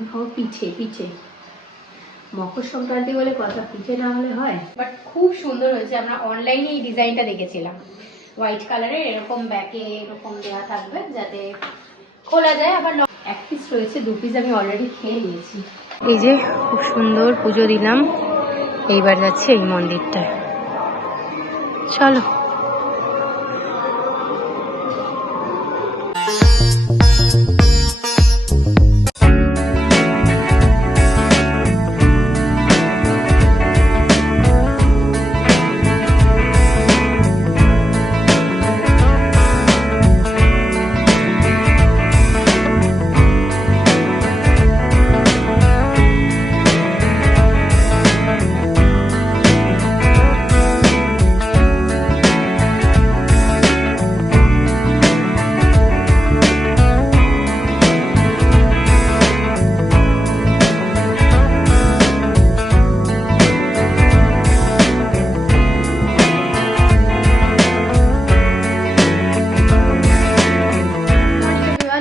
এখন খাবো পিঠে। পিঠে মকর সংক্রান্তি বলে কথা, পিঠে না হলে হয়। বাট খুব সুন্দর হয়েছে। আমরা অনলাইনে এই ডিজাইনটা দেখেছিলাম, হোয়াইট কালারের, এরকম ব্যাকে এরকম দেওয়া থাকবে যাতে খোলা যায়। আবার এক পিস রয়েছে, 2 পিস আমি অলরেডি খেয়ে নিয়েছি। এই যে খুব সুন্দর পুজো দিলাম, এইবার যাচ্ছে এই মন্দিরটায়। চলো।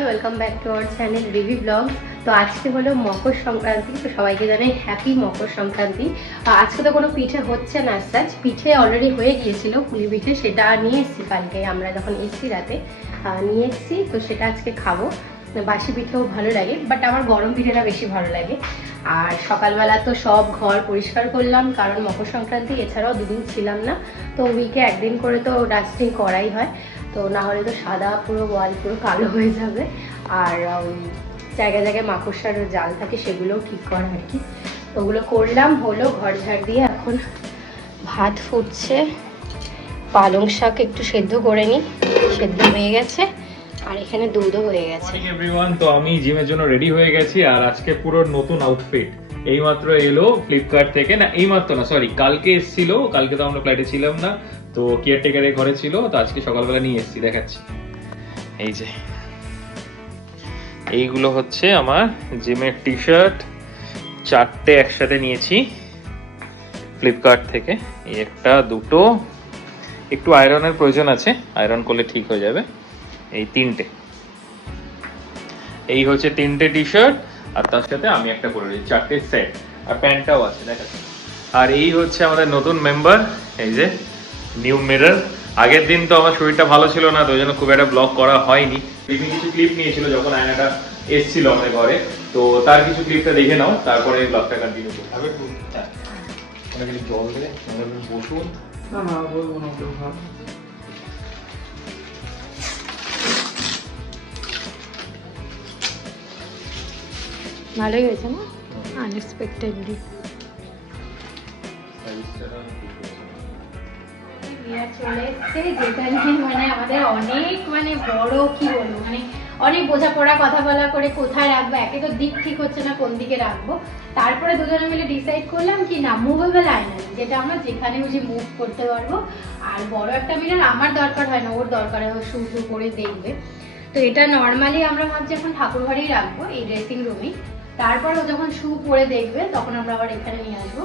Welcome back to our channel Rivi blog. তো আজকে হলো মকর সংক্রান্তি, তো সবাইকে জানাই হ্যাপি মকর সংক্রান্তি। আজকে তো কোনো পিঠে হচ্ছে না, সাচ পিঠে অলরেডি হয়ে গিয়েছিল, পুলি পিঠে, সেটা নিয়ে এসেছি কালকে আমরা যখন এসেছি রাতে নিয়ে এসেছি। তো সেটা আজকে খাবো। বাসি পিঠেও ভালো লাগে, বাট আমার গরম পিঠেটা বেশি ভালো লাগে। আর সকালবেলা তো সব ঘর পরিষ্কার করলাম, কারণ মকর সংক্রান্তি, এছাড়াও দুদিন ছিলাম না, তো উইকে একদিন করে তো ডাস্টিং করাই হয়। তো না হলে তো সাদা পুরো ওয়াল পুরো কালো হয়ে যাবে। আর জায়গায় জায়গায় মাকড়সার জাল থাকে, সেগুলোও ঠিক করা আর কি। ওগুলো করলাম, হলো ঘর ঝাড় দিয়ে। এখন ভাত ফুটছে, পালং শাক একটু সেদ্ধ করে নিই, সেদ্ধ হয়ে গেছে। আর এখানে দুধও হয়ে গেছে। এভরিওয়ান, তো আমি জিমের জন্য রেডি হয়ে গেছি। আর আজকে পুরো নতুন আউটফিট এইমাত্র এলো ফ্লিপকার্ট থেকে। না এইমাত্র না, সরি, কালকে এসেছিল। কালকে তো আমরা ফ্লাইটে ছিলাম না, তো কেয়ারটেকারের ঘরে ছিল, তো আজকে সকালবেলা নিয়ে এসেছি, দেখাচ্ছি। এই যে এইগুলো হচ্ছে আমার জিমের টি শার্ট, 4টে একসাথে নিয়েছি ফ্লিপকার্ট থেকে। এই একটা, দুটো, একটু আয়রনের প্রয়োজন আছে, আয়রন করলে ঠিক হয়ে যাবে। এই 3টে, এই হচ্ছে 3টে টি শার্ট, আর তার সাথে আমি একটা পরে রয়েছি, 4টে সেট, আর প্যান্টটাও আছে দেখাচ্ছি। আর এই হচ্ছে আমাদের নতুন মেম্বার, এই যে নিউ মিরর। আগের দিন তো আমার শরীরটা ভালো ছিল না, তো ওই জন্য খুব একটা ব্লগ করা হয়নি। কিছু ক্লিপ নিয়েছিল যখন আয়নাটা এসেছিল আমাদের ঘরে, তো তার কিছু ক্লিপটা দেখে নাও, তারপরে ব্লগটা কন্টিনিউ করতে হবে। জল দেবে, বসুন। না না, বলবো না, ভালোই হয়েছে না, আনএক্সপেক্টেডলি। চলে এসছে, যেটা নিয়ে মানে আমাদের অনেক মানে বড় কি বলবো, মানে অনেক বোঝাপড়া, কথা বলা করে কোথায় রাখবো, একে তো দিক ঠিক হচ্ছে না কোন দিকে রাখবো। তারপরে দুজনে মিলে ডিসাইড করলাম কি না, মুভেবল আয়না, যেটা আমরা যেখানে বুঝি মুভ করতে পারবো। আর বড় একটা মিরর আমার দরকার হয় না, ওর দরকার হয়, শু শু করে দেখবে। তো এটা নর্মালি আমরা ভাবছি এখন ঠাকুর ঘরেই রাখবো, এই ড্রেসিং রুমেই। তারপর ও যখন শু পরে দেখবে, তখন আমরা আবার এখানে নিয়ে আসবো,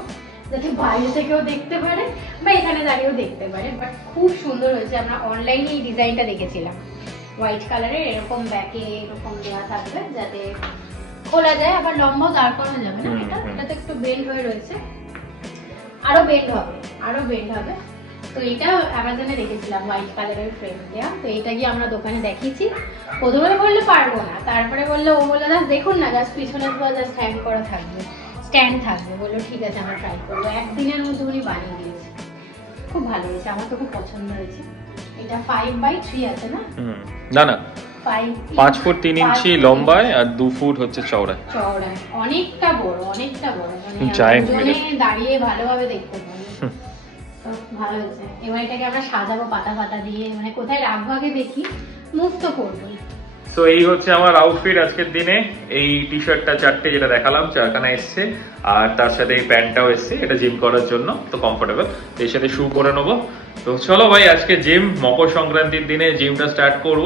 যাতে বাইরে থেকেও দেখতে পারে বা এখানে দাঁড়িয়েও দেখতে পারে। বাট খুব সুন্দর হয়েছে। আমরা অনলাইনে এই ডিজাইনটা দেখেছিলাম, হোয়াইট কালারের, এরকম ব্যাকে এরকম দেওয়া থাকবে যাতে খোলা যায়। আবার লম্বাও দাঁড় করানো যাবে না, এটাতে একটু বেন্ড হয়ে রয়েছে, আরো বেন্ড হবে, আরো বেন্ড হবে। তো এটা অ্যামাজনে দেখেছিলাম, হোয়াইট কালারের ফ্রেম দেওয়া। তো এটা গিয়ে আমরা দোকানে দেখিয়েছি। প্রথমে বললে পারবো না, তারপরে বললো, ও বললো জাস্ট দেখুন না, জাস্ট পিছনে জাস্ট হ্যান্ড করা থাকবে, স্ট্যান্ড থাকবে। বললো ঠিক আছে, আমরা ট্রাই করবো। একদিনের মধ্যে উনি বানিয়ে দিয়েছে, খুব ভালো হয়েছে, আমার তো খুব পছন্দ হয়েছে। এটা 5x3 আছে না? না না, 5 ফুট 3 ইঞ্চি লম্বায় আর 2 ফুট হচ্ছে চওড়ায়। চওড়ায় অনেকটা বড়, অনেকটা বড়, মানে দুজনে দাঁড়িয়ে ভালোভাবে দেখতে পাবে। ভালো হয়েছে। এবার এটাকে আমরা সাজাবো পাতা পাতা দিয়ে, মানে কোথায় রাখবো আগে দেখি, মুভ তো করবোই। তো এই হচ্ছে আমার আউটফিট আজকের দিনে। এই টি শার্টটা 4টে যেটা দেখালাম, 4খানা এসছে, আর তার সাথে এই প্যান্টটাও এসছে, এটা জিম করার জন্য, তো কমফোর্টেবল। এর সাথে শু পরে নেবো, তো চলো ভাই আজকে জিম, মকর সংক্রান্তির দিনে জিমটা স্টার্ট করব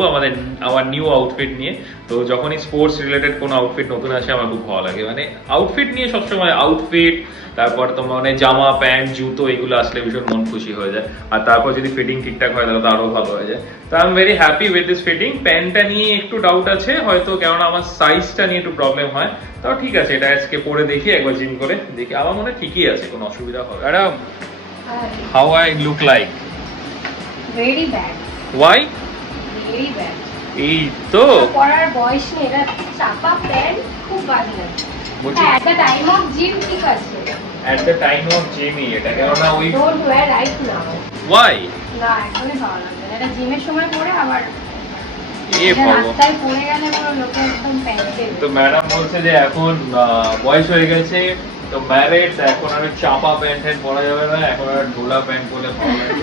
আমার নিউ আউটফিট নিয়ে। তো যখনই স্পোর্টস রিলেটেড কোনো আউটফিট নতুন আসে আমার খুব ভালো লাগে, মানে আউটফিট নিয়ে সবসময় আউটফিট, তারপর তোমার মানে জামা প্যান্ট জুতো এগুলো আসলে ভীষণ মন খুশি হয়ে যায়। আর তারপর যদি ফিটিং ঠিকঠাক হয় তাহলে তো আরো ভালো হয়ে যায়। তো I am very happy with this fitting. প্যান্টটা নিয়ে একটু ডাউট আছে হয়তো, কেননা আমার সাইজটা নিয়ে একটু প্রবলেম হয়। তাও ঠিক আছে, এটা আজকে পরে দেখি, একবার জিম করে দেখি। আমার মনে হয় ঠিকই আছে, কোনো অসুবিধা হবে। Madam, how I look like? Very bad, why? Very bad. এই তো পড়ার বয়স নেই, এটা চাপা প্যান্ট খুব বাজে লাগে। বলছি হ্যাঁ, at the time of gym ঠিক আছে। at the time of Jimmy, এটা কেননা ওই Don't wear right now. Y? না, এখনই ভালো লাগবে না। এটা জিমের সময় পরে আবার এ এটা বাবা, রাস্তায় পড়ে গেলে পুরো লোকে একদম প্যান্টে। তো ম্যাডাম বলছে যে এখন বয়স হয়ে গেছে, তো ম্যারেড, এখন আর চাপা প্যান্ট ট্যান্ট পরা যাবে না, এখন আর ঢোলা প্যান্ট পরলে ভালো লাগবে।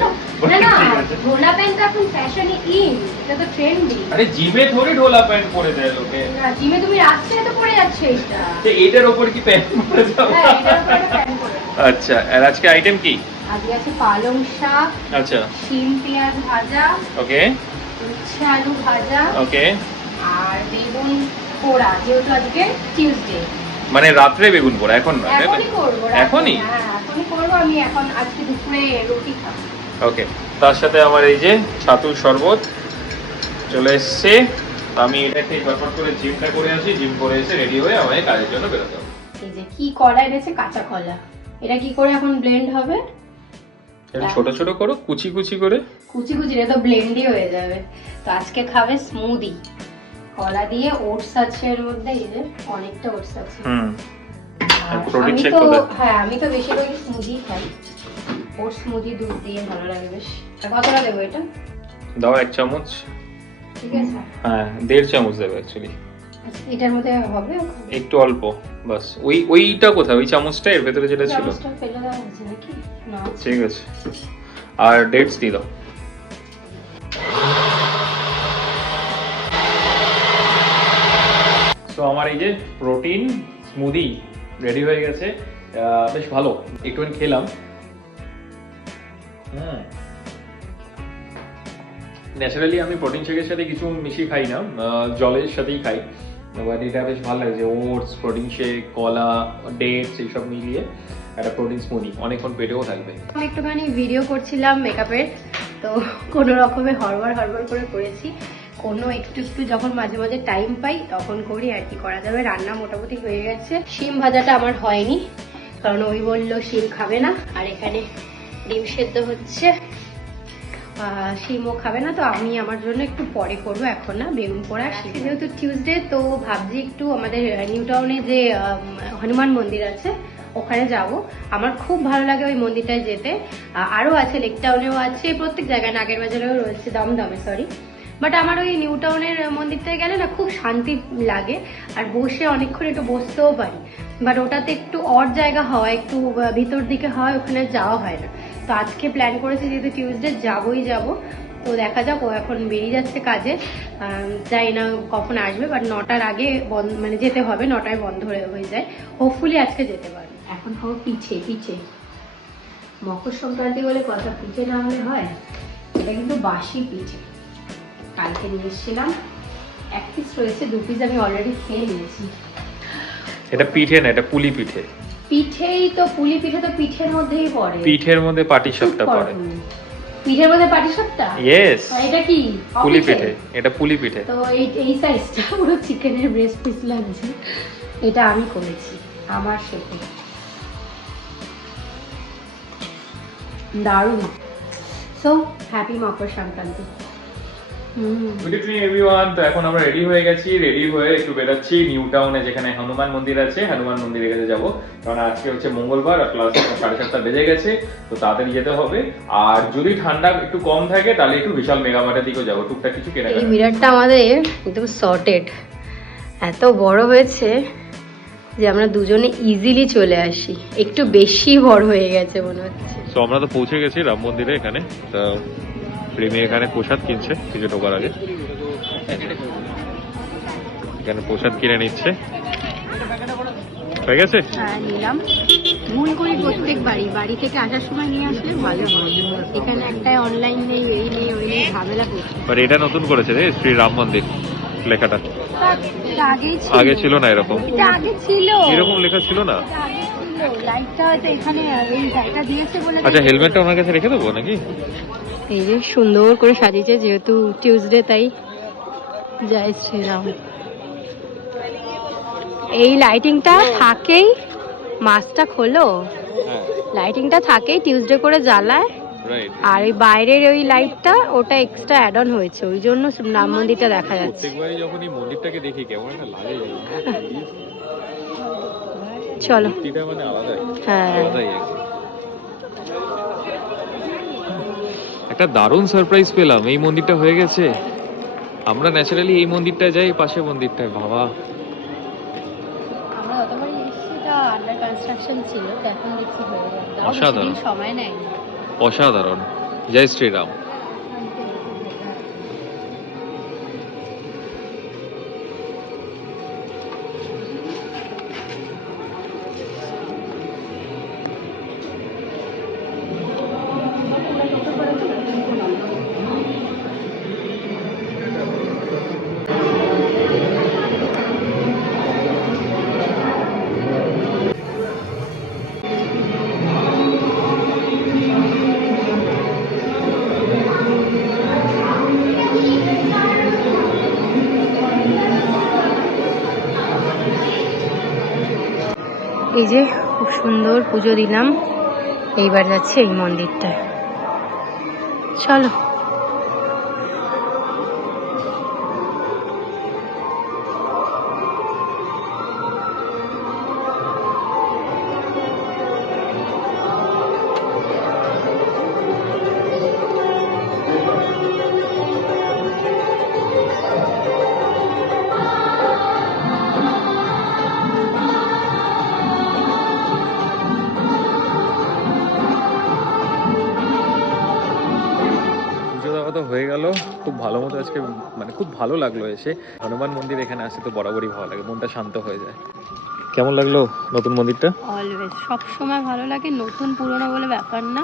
না না, ঠিক আছে। ঢোলা প্যান্ট এখন ফ্যাশনে ইন, এটা তো ট্রেন্ডি। আরে জিমে থোড়ি ঢোলা প্যান্ট পরে দেয় লোকে। না, জিমে তুমি রাস্তায় তো পরে যাচ্ছে এটা। তো এটার উপর কি প্যান্ট পরে যাবে? হ্যাঁ, এটার উপরে প্যান্ট পরে। আচ্ছা, আর আজকে আইটেম কি? আজকে আছে পালং শাক, আচ্ছা, শিম পেঁয়াজ ভাজা, ওকে উচ্ছে আলু ভাজা, ওকে। আর বেগুন পোড়া, যেহেতু আজকে টিউসডে। মানে রাত্রে বেগুন পোড়া, এখন না? এখনই করবো রাতে। এখনই? হ্যাঁ, এখনই করবো। আমি এখন আজকে দুপুরে রুটি খাবো। ওকে, তার সাথে আমার এই যে ছাতুর শরবত চলে এসছে। আমি এটা খেয়ে ঝটপট করে জিমটা করে আসি, জিম করে এসে রেডি হয়ে আমাকে কাজের জন্য বেরোতে হবে। এই যে কি কলা এনেছে, কাঁচা কলা। এটা কি করে এখন ব্লেন্ড হবে? এটা ছোট ছোট করো, কুচি কুচি করে। কুচি কুচি, এটা তো ব্লেন্ডই হয়ে যাবে। তো আজকে খাবে স্মুদি, কলা দিয়ে। ওটস আছে এর মধ্যে, এই যে অনেকটা ওটস আছে। আর protein আমি shake তো কোথায়? হ্যাঁ, আমি তো বেশিরভাগই স্মুদি খাই। ওটস স্মুদি দুধ দিয়ে ভালো লাগে বেশ। আর কতটা দেবো এটা? দাও 1 চামচ। ঠিক আছে। হ্যাঁ, 1.5 চামচ দেবে অ্যাকচুয়ালি। আচ্ছা, এটার মধ্যে হবে? একটু অল্প বাস। ওইটা কোথায়? ওই চামচটা এর ভেতরে যেটা ছিল? চামচটা ফেলে দেওয়া হয়েছে নাকি? না। ঠিক আছে, আর ডেটস দিয়ে দাও। তো আমার এই যে প্রোটিন স্মুদি রেডি হয়ে গেছে। বেশ ভালো, একটুখানি খেলাম। ন্যাচারালি আমি প্রোটিন শেকের সাথে কিছু মিশিয়ে খাই না, জলের সাথেই খাই। বাট এটা বেশ ভালো লাগে, ওটস, প্রোটিন শেক, কলা, ডেটস এইসব মিলিয়ে একটা প্রোটিন স্মুদি, অনেকক্ষণ পেটেও থাকবে। আমি একটুখানি ভিডিও করছিলাম মেকআপের, তো কোনো রকমে হড়বড় করে করেছি। কোনো একটু একটু যখন মাঝে মাঝে টাইম পাই তখন করি আর কি করা যাবে। রান্না মোটামুটি হয়ে গেছে। শিম ভাজাটা আমার হয়নি, কারণ ওই বললো শিম খাবে না। আর এখানে ডিম সেদ্ধ হচ্ছে, শিমও খাবে না, তো আমি আমার জন্য একটু পরে করবো, এখন না। বেগুন পোড়া। যেহেতু টিউসডে, তো ভাবছি একটু আমাদের নিউ টাউনে যে হনুমান মন্দির আছে ওখানে যাব। আমার খুব ভালো লাগে ওই মন্দিরটায় যেতে। আরও আছে, লেক টাউনেও আছে, প্রত্যেক জায়গায়, নাগের বাজারেও রয়েছে, দমদমে সরি। বাট আমার ওই নিউ টাউনের মন্দিরটায় গেলে না খুব শান্তি লাগে, আর বসে অনেকক্ষণ একটু বসতেও পারি। বাট ওটাতে একটু অড জায়গা হয়, একটু ভিতর দিকে হয়, ওখানে যাওয়া হয় না। তো আজকে প্ল্যান করেছি যেহেতু টিউসডে যাবোই যাব। তো দেখা যাক, ও এখন বেরিয়ে যাচ্ছে কাজে, জানি না কখন আসবে। বাট 9টার আগে মানে যেতে হবে, 9টায় বন্ধ হয়ে যায়। হোপফুলি আজকে যেতে পারবে। এখন হবে পিঠে। পিঠে মকর সংক্রান্তি বলে কথা, পিঠে না হলে হয়? এটা কিন্তু বাসি পিঠে, কালকে নিয়ে এসেছিলাম। 1 পিস রয়েছে, 2 পিস আমি অলরেডি খেয়ে নিয়েছি। এটা পিঠে না, এটা পুলি পিঠে। পিঠেই তো, পুলি পিঠে তো পিঠের মধ্যেই পড়ে। পিঠের মধ্যে পাটিসাপটা পড়ে। পিঠের মধ্যে পাটিসাপটা? ইয়েস, এটা কি পুলি পিঠে? এটা পুলি পিঠে। তো এই সাইজটা পুরো চিকেনের ব্রেস্ট পিস লাগছে। এটা আমি করেছি আমার শেপে, দারুণ। So happy Makar Sankranti. Good evening everyone. তো এখন আমরা রেডি হয়ে গেছি, রেডি হয়ে একটু বেরোচ্ছি নিউ টাউনে, যেখানে হনুমান মন্দির আছে, হনুমান মন্দিরের কাছে যাবো। কারণ আজকে হচ্ছে মঙ্গলবার আর প্লাস 7:30 বেজে গেছে, তো তাড়াতাড়ি যেতে হবে। আর যদি ঠান্ডা একটু কম থাকে তাহলে একটু বিশাল মেগামার্টের দিকেও যাবো, টুকটাক কিছু কেনাকাটা। এই মিররটা আমাদের একদম সর্টেড, এত বড় হয়েছে যে আমরা দুজনে ইজিলি চলে আসি। একটু বেশি বড় হয়ে গেছে মনে হচ্ছে। তো আমরা তো পৌঁছে গেছি রাম মন্দিরে। এখানে তো প্রেমী এখানে প্রসাদ কিনছে কিছু ঢোকার আগে, এখানে প্রসাদ কিনে নিচ্ছে। হয়ে গেছে? হ্যাঁ, নিলাম। ভুল করি প্রত্যেকবারই, বাড়ি থেকে আসার সময় নিয়ে আসলে ভালো হয়। এখানে একটা অনলাইন নেই, এই নেই, ওই নেই, ঝামেলা করছে। বাট এটা নতুন করেছে রে শ্রী রাম মন্দির লেখাটা, আগেই আগে ছিল না এরকম। এটা আগে ছিল, এরকম লেখা ছিল না। এটা আগে ছিল, লাইটটা হয়তো এখানে এই জায়গা দিয়েছে বলে। আচ্ছা, হেলমেটটা ওনার কাছে রেখে দেবো নাকি? এই যে সুন্দর করে সাজিয়েছে, যেহেতু টিউসডে তাই। জয় শ্রীরাম। এই লাইটিংটা থাকেই, মাসটা খোলো, লাইটিংটা থাকেই টিউসডে করে জ্বালায়। আর ওই বাইরের ওই লাইটটা ওটা এক্সট্রা অ্যাড অন হয়েছে, ওই জন্য রাম মন্দিরটা দেখা যাচ্ছে। প্রত্যেকবারই যখন এই মন্দিরটাকে দেখি কেমন একটা লাগে। চলো, এটা মানে আলাদাই, হ্যাঁ আলাদাই একটা দারুণ সারপ্রাইজ পেলাম। এই মন্দিরটা হয়ে গেছে। আমরা ন্যাচারালি এই মন্দিরটায় যাই, পাশে মন্দিরটায়। বাবা, আমরা যতবারই এসেছি এটা আন্ডার কনস্ট্রাকশন ছিল, এখন দেখছি হয়ে যাবে। অসাধারণ, সময় নেই। অসাধারণ। জয় শ্রীরাম। এই যে খুব সুন্দর পুজো দিলাম, এইবার যাচ্ছি এই মন্দিরটায়। চলো। হয়ে গেল খুব ভালো মতো আজকে, মানে খুব ভালো লাগলো এসে। হনুমান মন্দির এখানে আসে তো বরাবরই ভালো লাগে, মনটা শান্ত হয়ে যায়। কেমন লাগলো নতুন মন্দিরটা? অলওয়েজ সব সময় ভালো লাগে, নতুন পুরনো বলে ব্যাপার না।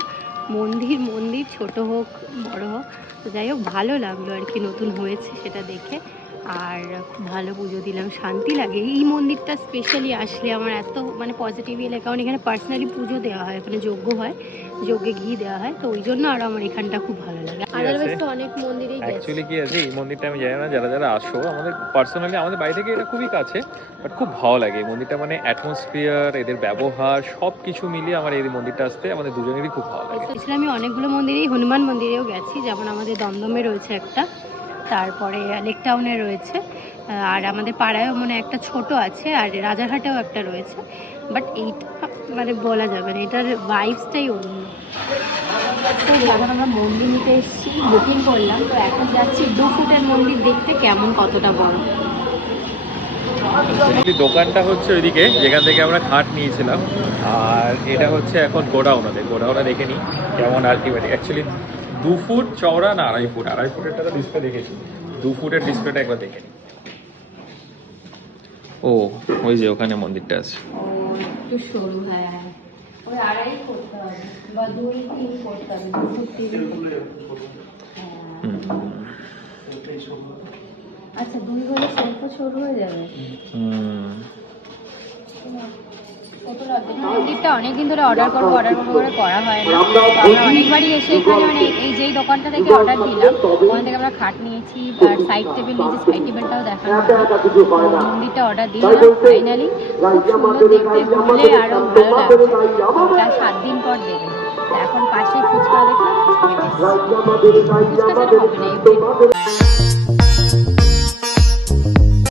মন্দির মন্দির ছোট হোক বড় হোক, তো যাই হোক ভালো লাগলো আর কি, নতুন হয়েছে সেটা দেখে। আর খুব ভালো পুজো দিলাম, শান্তি লাগে। এই মন্দিরটা স্পেশালি আসলে আমার এত মানে পজিটিভই লাগে, কারণ এখানে পার্সোনালি পুজো দেওয়া হয়, এখানে যজ্ঞ হয়, যজ্ঞে ঘি দেওয়া হয়, তো ওই জন্য আরও আমার এখানটা খুব ভালো লাগে। আদারওয়াইজ তো অনেক মন্দিরেই গেছি। অ্যাকচুয়ালি কি আছে, এই মন্দিরটা আমি জানি না, যারা যারা আসো, আমাদের পার্সোনালি আমাদের বাড়ি থেকে এটা খুবই কাছে, বাট খুব ভালো লাগে এই মন্দিরটা। মানে অ্যাটমসফিয়ার, এদের ব্যবহার, সব কিছু মিলিয়ে আমার এই মন্দিরটা আসতে আমাদের দুজনেরই খুব ভালো লাগে। স্পেশালি আমি অনেকগুলো মন্দিরেই, হনুমান মন্দিরেও গেছি, যেমন আমাদের দমদমে রয়েছে একটা, তারপরে লেক টাউনে রয়েছে, আর আমাদের পাড়ায়ও মানে একটা ছোট আছে, আর রাজারহাটেও একটা রয়েছে। বাট এইটা মানে বলা যাবে না, এটার ভাইবসটাই অন্য। তো যখন আমরা মন্দির নিতে এসেছি, বুকিং করলাম, তো এখন যাচ্ছি 2 ফুটের মন্দির দেখতে কেমন, কতটা বড়। দোকানটা হচ্ছে ওইদিকে যেখান থেকে আমরা খাট নিয়েছিলাম, আর এটা হচ্ছে এখন গোডাউনাতে। গোডাউনা দেখে নিই কেমন আলটিমেট। অ্যাকচুয়ালি 2 ফুট চওড়া না 2.5 ফুট, 2.5 ফুটেরটা তো ডিসপ্লে দেখেছি, 2 ফুটের ডিসপ্লেটা একবার দেখে নিই। ও ওই যে ওখানে মন্দিরটা আছে। একটু সরু, হ্যাঁ ওই 2.5 করতে হবে বা 2-3 করতে হবে, 2 ফুট 3 আচ্ছা 2 হলে সেলফও ছোট হয়ে যাবে। মন্দিরটা অনেকদিন ধরে অর্ডার করবো করে করা হয় না। আমরা অনেকবারই এসে এখানে মানে এই যেই দোকানটা থেকে অর্ডার দিলাম, ওখান থেকে আমরা খাট নিয়েছি আর সাইড টেবিল নিয়েছি, সাইড টেবিলটাও দেখানো হয়। মন্দিরটা অর্ডার দিলাম ফাইনালি, খুব সুন্দর দেখতে, ঘুরলে আরও ভালো লাগছে। তার 7 দিন পর দেবে। এখন পাশে ফুচকা দেখলাম, ফুচকা ছাড়া হবে না।